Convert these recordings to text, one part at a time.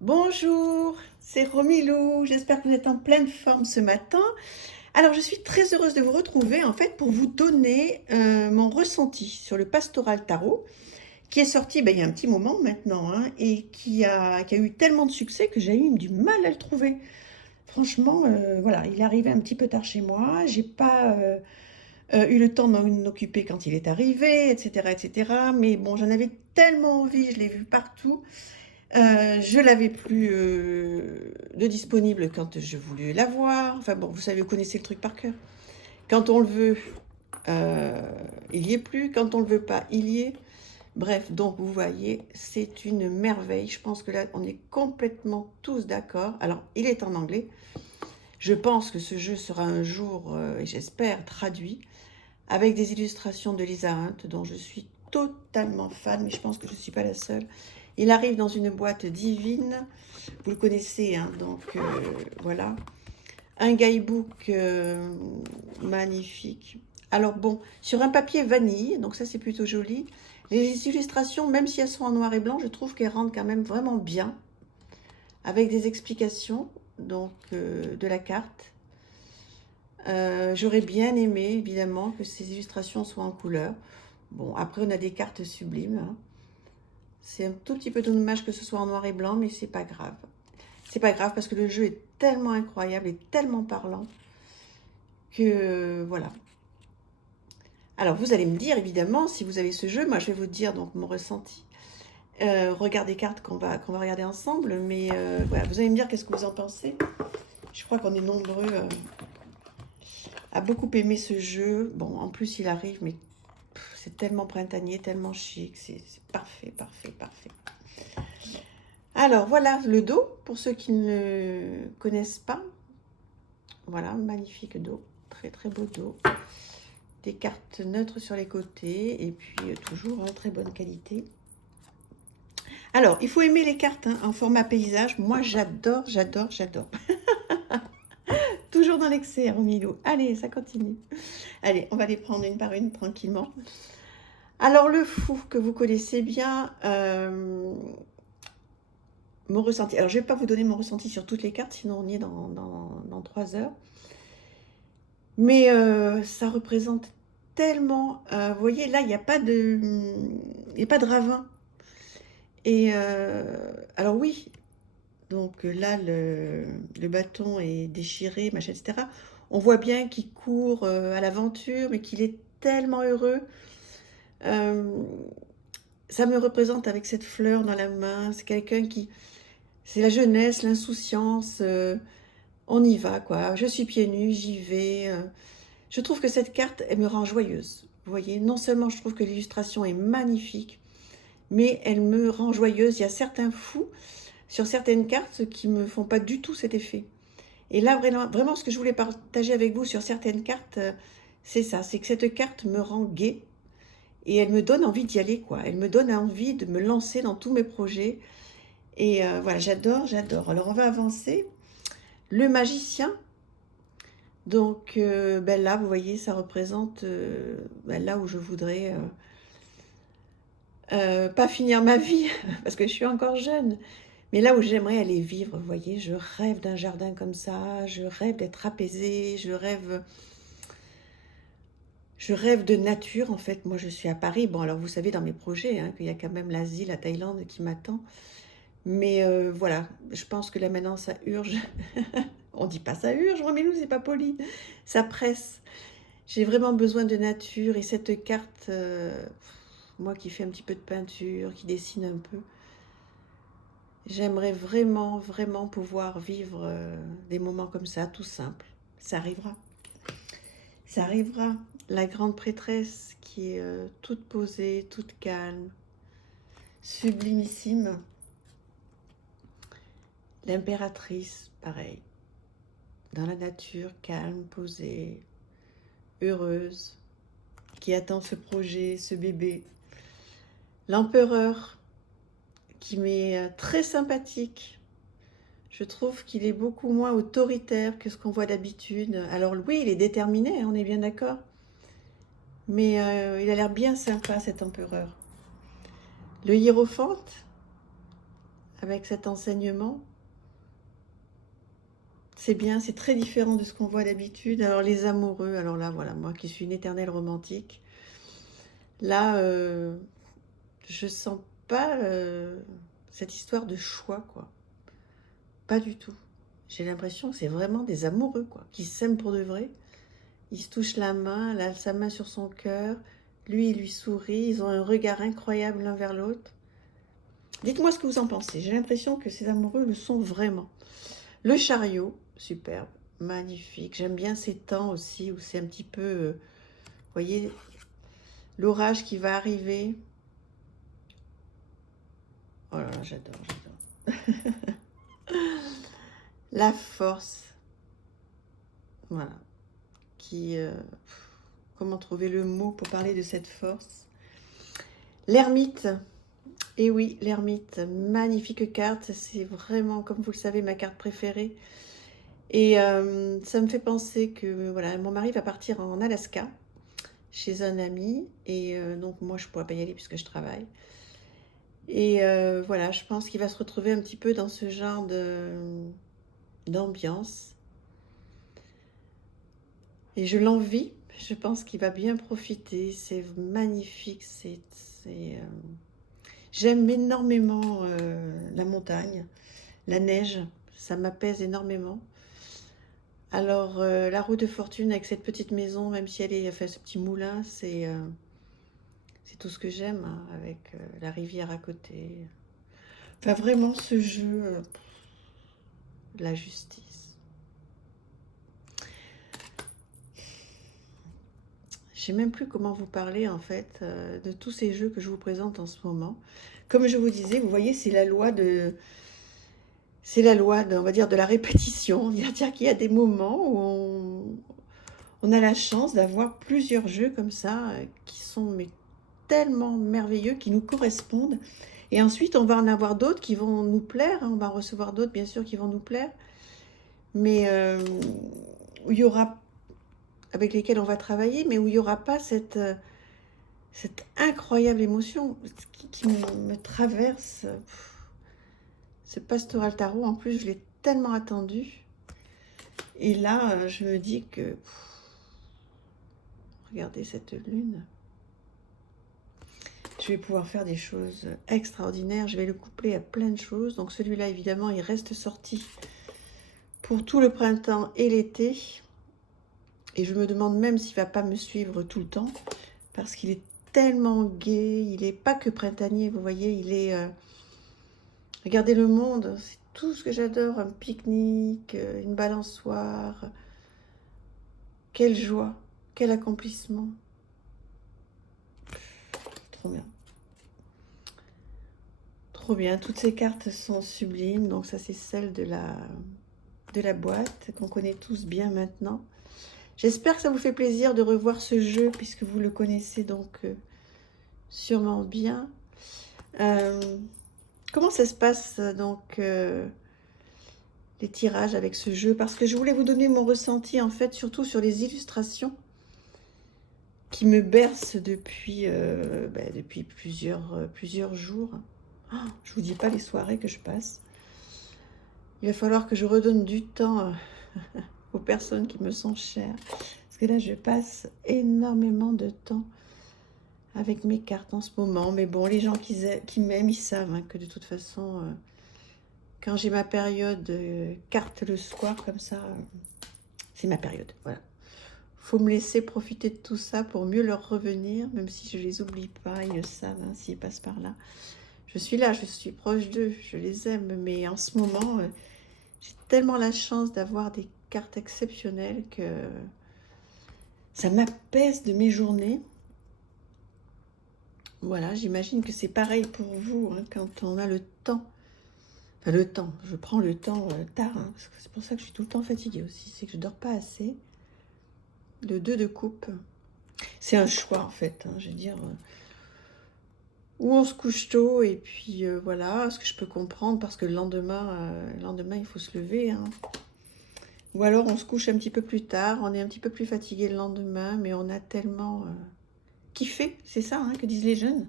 Bonjour, c'est Romilou. J'espère que vous êtes en pleine forme ce matin. Alors, je suis très heureuse de vous retrouver en fait pour vous donner mon ressenti sur le Pastoral Tarot qui est sorti il y a un petit moment maintenant hein, et qui a eu tellement de succès que j'ai eu du mal à le trouver. Franchement, voilà, il est arrivé un petit peu tard chez moi. J'ai pas eu le temps de m'en occuper quand il est arrivé, etc., etc. Mais bon, j'en avais tellement envie, je l'ai vu partout. Je l'avais plus de disponible quand je voulais l'avoir. Enfin bon, vous savez, vous connaissez le truc par cœur. Quand on le veut, euh, il y est plus. Quand on le veut pas, il y est. Bref, donc vous voyez, c'est une merveille. Je pense que là, on est complètement tous d'accord. Alors, il est en anglais. Je pense que ce jeu sera un jour, et j'espère, traduit avec des illustrations de Lisa Hunt, dont je suis totalement fan, mais je pense que je ne suis pas la seule. Il arrive dans une boîte divine, vous le connaissez, hein, donc voilà. Un guidebook magnifique. Alors bon, sur un papier vanille, donc ça c'est plutôt joli. Les illustrations, même si elles sont en noir et blanc, je trouve qu'elles rendent quand même vraiment bien, avec des explications donc de la carte. J'aurais bien aimé, évidemment, que ces illustrations soient en couleur. Bon, après, on a des cartes sublimes, hein. C'est un tout petit peu dommage que ce soit en noir et blanc, mais c'est pas grave. C'est pas grave parce que le jeu est tellement incroyable et tellement parlant que voilà. Alors, vous allez me dire, évidemment, si vous avez ce jeu, moi je vais vous dire donc mon ressenti. Regard des cartes qu'on va regarder ensemble, mais voilà, vous allez me dire qu'est-ce que vous en pensez. Je crois qu'on est nombreux à beaucoup aimer ce jeu. Bon, en plus, il arrive, mais c'est tellement printanier, tellement chic. C'est parfait, parfait, parfait. Alors, voilà le dos, pour ceux qui ne connaissent pas. Voilà, magnifique dos. Très, très beau dos. Des cartes neutres sur les côtés. Et puis, toujours en très bonne qualité. Alors, il faut aimer les cartes hein, en format paysage. Moi, j'adore, j'adore, j'adore. Toujours dans l'excès, Romilou. Allez, ça continue. Allez, on va les prendre une par une tranquillement. Alors, le fou que vous connaissez bien, mon ressenti. Alors, je ne vais pas vous donner mon ressenti sur toutes les cartes, sinon on y est dans 3 heures. Mais ça représente tellement. Vous voyez, là, il n'y a pas de ravin. Et alors, oui, donc là, le bâton est déchiré, machin, etc. On voit bien qu'il court à l'aventure, mais qu'il est tellement heureux. Euh, Ça me représente avec cette fleur dans la main. C'est quelqu'un qui. C'est la jeunesse, l'insouciance. On y va, quoi. Je suis pieds nus, j'y vais. Je trouve que cette carte, elle me rend joyeuse. Vous voyez, non seulement je trouve que l'illustration est magnifique, mais elle me rend joyeuse. Il y a certains fous sur certaines cartes qui me font pas du tout cet effet. Et là, vraiment, vraiment ce que je voulais partager avec vous sur certaines cartes, c'est ça. C'est que cette carte me rend gaie et elle me donne envie d'y aller, quoi. Elle me donne envie de me lancer dans tous mes projets. Et voilà, j'adore, j'adore. Alors, on va avancer. Le magicien. Donc là, vous voyez, ça représente là où je voudrais pas finir ma vie, parce que je suis encore jeune, mais là où j'aimerais aller vivre, vous voyez, je rêve d'un jardin comme ça, je rêve d'être apaisée, je rêve de nature, en fait. Moi, je suis à Paris. Bon, alors vous savez dans mes projets hein, qu'il y a quand même l'Asie, la Thaïlande qui m'attend. Mais voilà, je pense que là maintenant, ça urge. On dit pas ça urge, Romilou, c'est pas poli. Ça presse. J'ai vraiment besoin de nature et cette carte, moi qui fais un petit peu de peinture, qui dessine un peu, j'aimerais vraiment, vraiment pouvoir vivre des moments comme ça, tout simple. Ça arrivera. Ça arrivera. La grande prêtresse qui est toute posée, toute calme, sublimissime. L'impératrice, pareil, dans la nature, calme, posée, heureuse, qui attend ce projet, ce bébé. L'empereur, qui m'est très sympathique. Je trouve qu'il est beaucoup moins autoritaire que ce qu'on voit d'habitude. Alors oui, il est déterminé, hein, on est bien d'accord. Mais il a l'air bien sympa, cet empereur. Le hiérophante, avec cet enseignement. C'est bien, c'est très différent de ce qu'on voit d'habitude. Alors les amoureux, alors là, voilà, moi qui suis une éternelle romantique, là, je sens pas cette histoire de choix, quoi. Pas du tout. J'ai l'impression que c'est vraiment des amoureux, quoi, qui s'aiment pour de vrai. Ils se touchent la main, elle a sa main sur son cœur, lui, il lui sourit, ils ont un regard incroyable l'un vers l'autre. Dites-moi ce que vous en pensez. J'ai l'impression que ces amoureux le sont vraiment. Le chariot, superbe, magnifique. J'aime bien ces temps aussi où c'est un petit peu, vous voyez, l'orage qui va arriver. Oh là là, j'adore, j'adore. La force, voilà. Comment trouver le mot pour parler de cette force? L'ermite. Et oui, l'ermite, magnifique carte. C'est vraiment, comme vous le savez, ma carte préférée. Et ça me fait penser que voilà, mon mari va partir en Alaska chez un ami. Et donc moi, je ne pourrais pas y aller puisque je travaille. Et voilà, je pense qu'il va se retrouver un petit peu dans ce genre d'ambiance. Et je l'envie. Je pense qu'il va bien profiter. C'est magnifique. J'aime énormément la montagne, la neige. Ça m'apaise énormément. Alors, la roue de fortune avec cette petite maison, même si elle est, enfin, ce petit moulin, c'est tout ce que j'aime, hein, avec la rivière à côté. Enfin, vraiment, ce jeu, la justice. Je sais même plus comment vous parler, en fait, de tous ces jeux que je vous présente en ce moment. Comme je vous disais, vous voyez, c'est la loi de... C'est la loi, on va dire, de la répétition. C'est-à-dire qu'il y a des moments où on a la chance d'avoir plusieurs jeux comme ça, qui sont mais, tellement merveilleux, qui nous correspondent. Et ensuite, on va en avoir d'autres qui vont nous plaire. Hein. On va en recevoir d'autres, bien sûr, qui vont nous plaire. Mais où il y aura, avec lesquels on va travailler, mais où il n'y aura pas cette incroyable émotion qui me traverse. Ce pastoral tarot, en plus, je l'ai tellement attendu. Et là, je me dis que... regardez cette lune. Je vais pouvoir faire des choses extraordinaires. Je vais le coupler à plein de choses. Donc celui-là, évidemment, il reste sorti pour tout le printemps et l'été. Et je me demande même s'il ne va pas me suivre tout le temps. Parce qu'il est tellement gai. Il n'est pas que printanier, vous voyez. Il est... regardez le monde. C'est tout ce que j'adore. Un pique-nique, une balançoire. Quelle joie. Quel accomplissement. Trop bien. Trop bien. Toutes ces cartes sont sublimes. Donc ça, c'est celle de la boîte qu'on connaît tous bien maintenant. J'espère que ça vous fait plaisir de revoir ce jeu puisque vous le connaissez donc sûrement bien. Comment ça se passe donc les tirages avec ce jeu? Parce que je voulais vous donner mon ressenti en fait, surtout sur les illustrations qui me bercent depuis, depuis plusieurs jours. Oh, je vous dis pas les soirées que je passe. Il va falloir que je redonne du temps aux personnes qui me sont chères. Parce que là, je passe énormément de temps avec mes cartes en ce moment. Mais bon, les gens qui m'aiment, ils savent hein, que de toute façon, quand j'ai ma période carte le soir comme ça, c'est ma période. Voilà. Faut me laisser profiter de tout ça pour mieux leur revenir, même si je les oublie pas, ils le savent hein, s'ils passent par là. Je suis là, je suis proche d'eux, je les aime, mais en ce moment, j'ai tellement la chance d'avoir des cartes exceptionnelles que ça m'apaise de mes journées. Voilà, j'imagine que c'est pareil pour vous, hein, quand on a le temps. Enfin, le temps, je prends le temps tard, hein, parce que c'est pour ça que je suis tout le temps fatiguée aussi, c'est que je dors pas assez. Le 2 de coupe, c'est un choix en fait, hein, je veux dire... où on se couche tôt et puis voilà, ce que je peux comprendre parce que le lendemain il faut se lever. Hein. Ou alors on se couche un petit peu plus tard, on est un petit peu plus fatigué le lendemain, mais on a tellement kiffé, c'est ça hein, que disent les jeunes.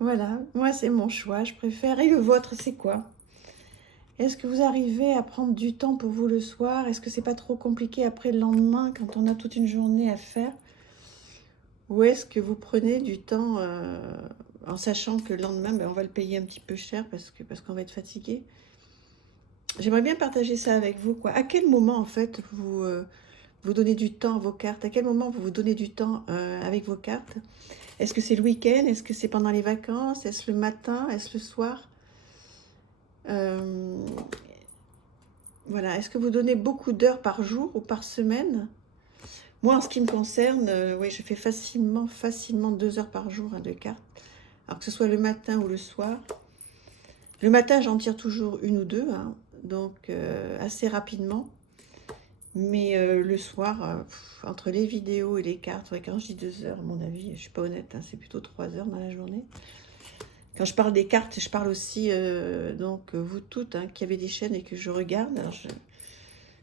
Voilà, moi c'est mon choix, je préfère. Et le vôtre, c'est quoi? Est-ce que vous arrivez à prendre du temps pour vous le soir? Est-ce que c'est pas trop compliqué après le lendemain quand on a toute une journée à faire? Ou est-ce que vous prenez du temps en sachant que le lendemain, ben, on va le payer un petit peu cher parce qu'on va être fatigué? J'aimerais bien partager ça avec vous, quoi. À quel moment, en fait, vous donnez du temps à vos cartes? À quel moment vous vous donnez du temps avec vos cartes? Est-ce que c'est le week-end? Est-ce que c'est pendant les vacances? Est-ce le matin? Est-ce le soir? Euh, voilà. Est-ce que vous donnez beaucoup d'heures par jour ou par semaine? Moi, en ce qui me concerne, oui, je fais facilement 2 heures par jour hein, de cartes. Alors que ce soit le matin ou le soir. Le matin, j'en tire toujours une ou deux, hein, donc assez rapidement. Mais le soir, entre les vidéos et les cartes, ouais, quand je dis 2 heures, à mon avis, je suis pas honnête, hein, c'est plutôt 3 heures dans la journée. Quand je parle des cartes, je parle aussi, donc vous toutes, hein, qui avez des chaînes et que je regarde. Alors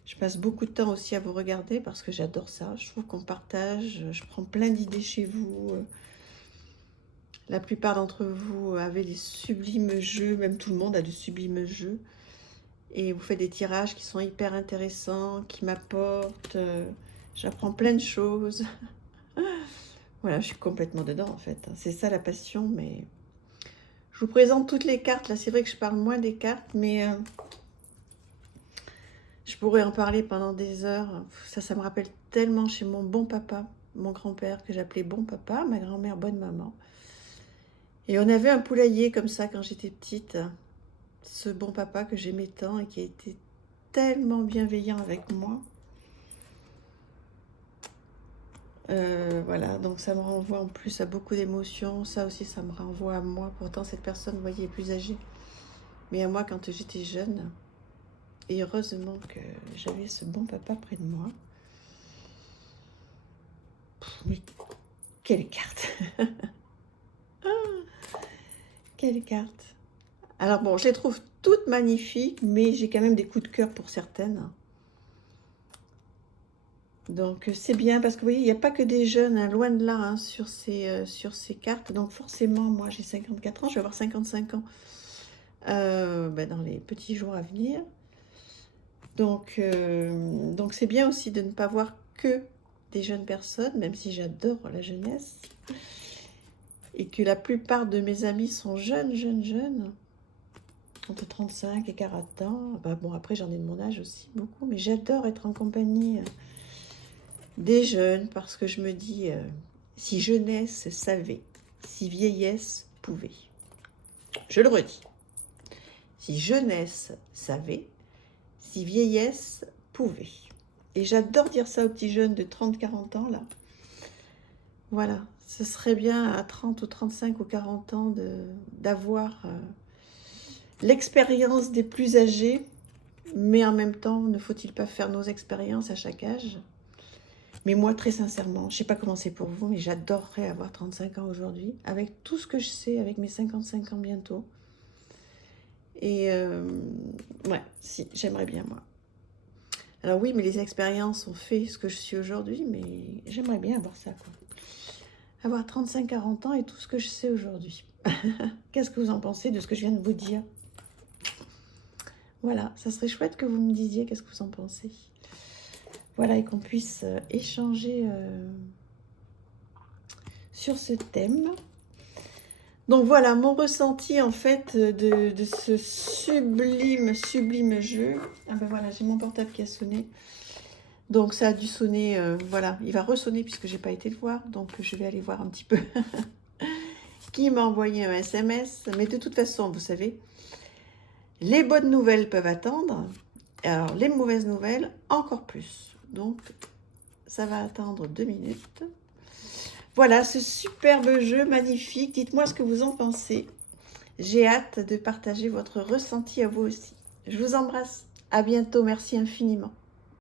je passe beaucoup de temps aussi à vous regarder parce que j'adore ça. Je trouve qu'on partage, je prends plein d'idées chez vous. La plupart d'entre vous avez des sublimes jeux, même tout le monde a de sublimes jeux. Et vous faites des tirages qui sont hyper intéressants, qui m'apportent. J'apprends plein de choses. Voilà, je suis complètement dedans en fait. C'est ça la passion, mais je vous présente toutes les cartes. Là, c'est vrai que je parle moins des cartes, mais je pourrais en parler pendant des heures. Ça me rappelle tellement chez mon bon papa, mon grand-père, que j'appelais bon papa, ma grand-mère bonne maman. Et on avait un poulailler comme ça quand j'étais petite. Ce bon papa que j'aimais tant et qui a été tellement bienveillant avec moi. Voilà, donc ça me renvoie en plus à beaucoup d'émotions. Ça aussi, ça me renvoie à moi. Pourtant, cette personne, vous voyez, est plus âgée. Mais à moi, quand j'étais jeune. Et heureusement que j'avais ce bon papa près de moi. Mais quelle carte! Quelle carte! Alors bon, je les trouve toutes magnifiques, mais j'ai quand même des coups de cœur pour certaines. Donc c'est bien parce que vous voyez, il n'y a pas que des jeunes, hein, loin de là, hein, sur ces cartes. Donc forcément, moi j'ai 54 ans, je vais avoir 55 ans ben, dans les petits jours à venir. Donc c'est bien aussi de ne pas voir que des jeunes personnes, même si j'adore la jeunesse. Et que la plupart de mes amis sont jeunes, entre 35 et 40 ans. Bah, bon, après j'en ai de mon âge aussi, beaucoup, mais j'adore être en compagnie des jeunes parce que je me dis, si jeunesse savait, si vieillesse pouvait. Je le redis, si jeunesse savait, si vieillesse pouvait. Et j'adore dire ça aux petits jeunes de 30-40 ans, là. Voilà, ce serait bien à 30 ou 35 ou 40 ans d'avoir l'expérience des plus âgés, mais en même temps, ne faut-il pas faire nos expériences à chaque âge? Mais moi, très sincèrement, je ne sais pas comment c'est pour vous, mais j'adorerais avoir 35 ans aujourd'hui, avec tout ce que je sais, avec mes 55 ans bientôt. Et ouais, si, j'aimerais bien, moi. Alors oui, mais les expériences ont fait ce que je suis aujourd'hui, mais j'aimerais bien avoir ça, quoi. Avoir 35-40 ans et tout ce que je sais aujourd'hui. Qu'est-ce que vous en pensez de ce que je viens de vous dire? Voilà, ça serait chouette que vous me disiez qu'est-ce que vous en pensez. Voilà, et qu'on puisse échanger sur ce thème. Donc voilà, mon ressenti en fait de ce sublime jeu. Ah ben voilà, j'ai mon portable qui a sonné. Donc ça a dû sonner, voilà, il va ressonner puisque j'ai pas été le voir. Donc je vais aller voir un petit peu qui m'a envoyé un SMS. Mais de toute façon, vous savez, les bonnes nouvelles peuvent attendre. Alors les mauvaises nouvelles, encore plus. Donc ça va attendre 2 minutes. Voilà, ce superbe jeu magnifique. Dites-moi ce que vous en pensez. J'ai hâte de partager votre ressenti à vous aussi. Je vous embrasse. À bientôt. Merci infiniment.